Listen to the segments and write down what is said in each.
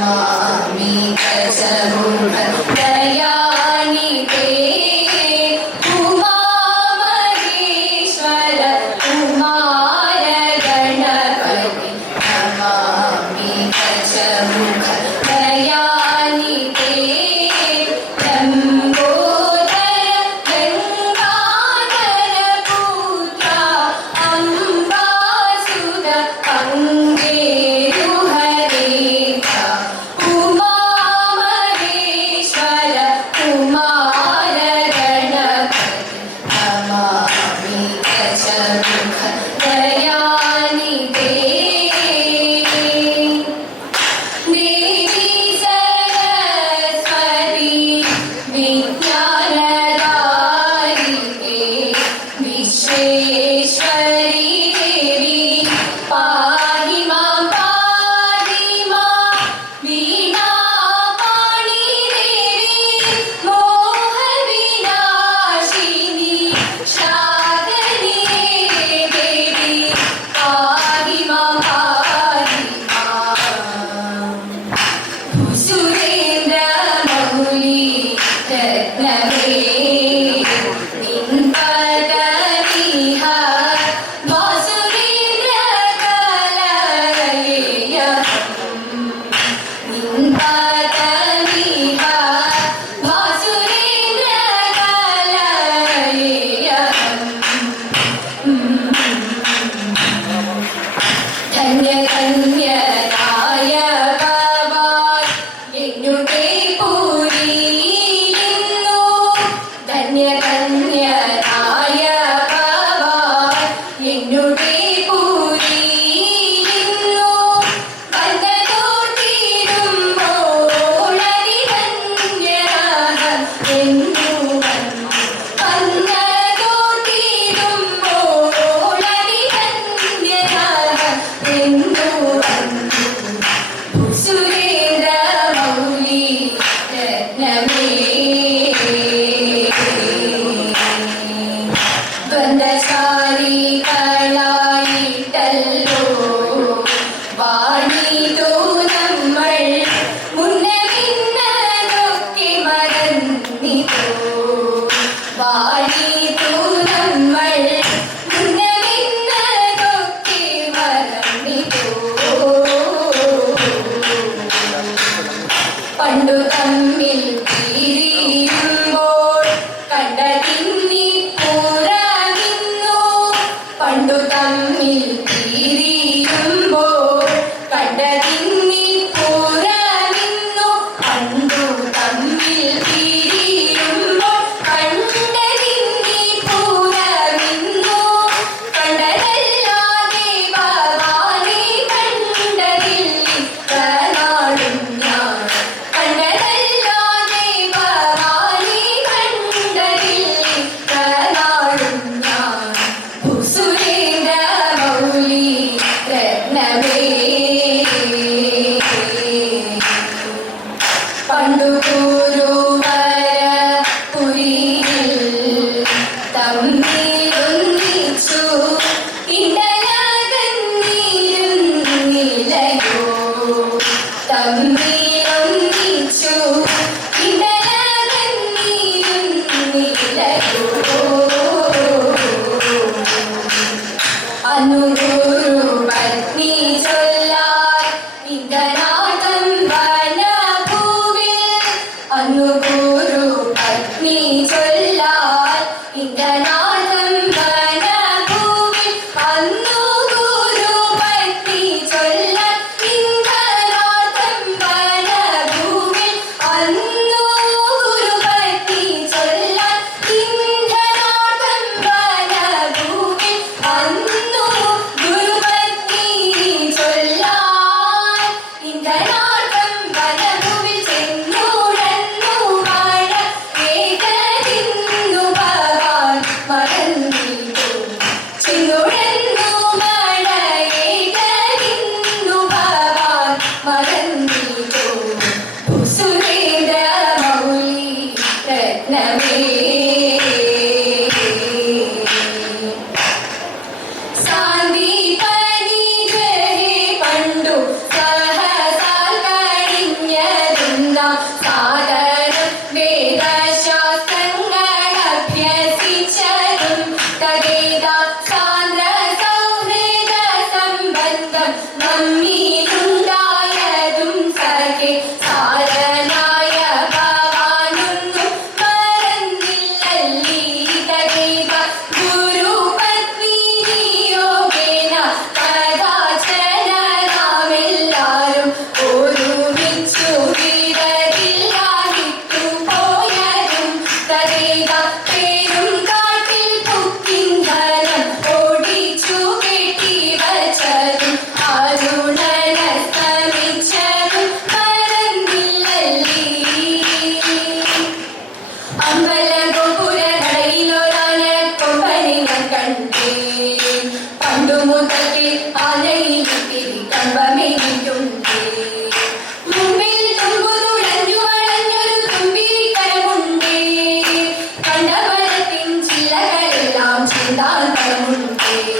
الحرام كسرت പണ്ടു ಬಂದು Thank you.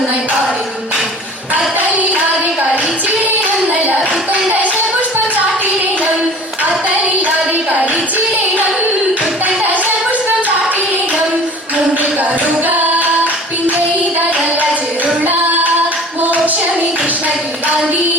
നന്നായി പാടിയിരുന്നു അത്തലിയാതെ കളിച്ചിടേണം കുത്തൻ ദശപുഷ്പം ചാട്ടിയിടേണം അത്തലിയാതെ കളിച്ചിടേണം കുത്തൻ ദശപുഷ്പം ചാട്ടിയിടേണം മുമ്പ് കറുക പിന്തൈതരല്ല ചെറുള്ള മോക്ഷമി കൃഷ്ണ ഗീതാന്തി